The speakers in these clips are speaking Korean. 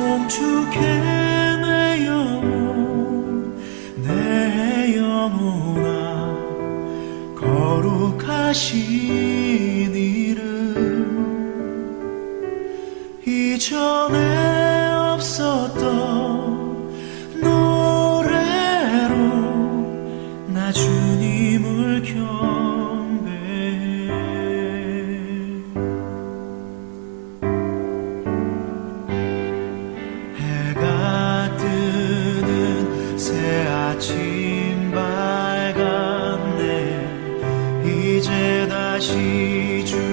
송축해 내 영혼 내 영혼아 거룩하신 이름. 이전에 이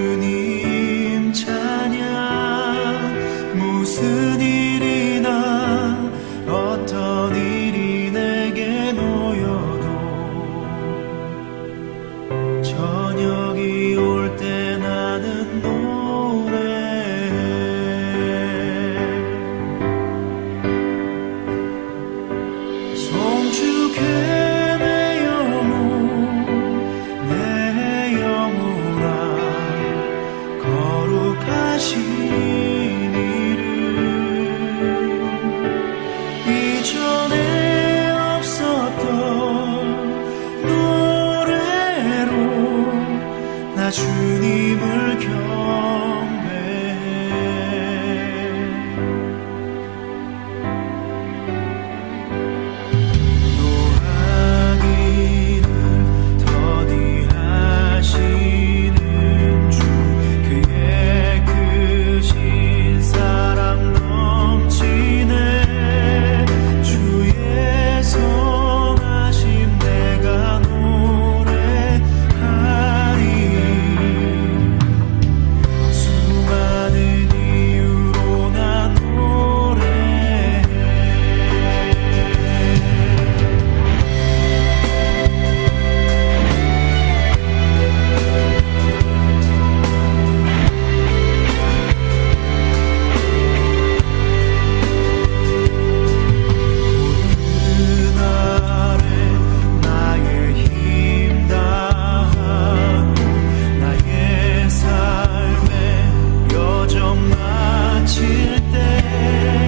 birthday.